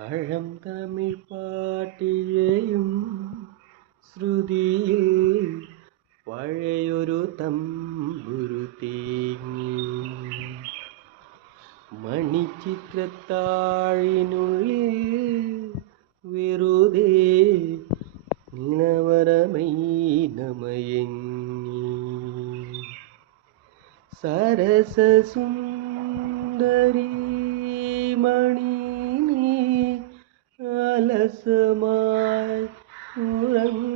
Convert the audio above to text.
പഴം തമിഴ് പാട്ടിഴയും ശ്രുതിയിൽ പഴയൊരു തമ്പുരു തേങ്ങി. മണിച്ചിത്രത്താഴിനുള്ളിൽ വെറുതെ നിലവറമൈനമയങ്ങി. സരസസുന്ദരി മണി നീ അലസമായി ഉറങ്ങി.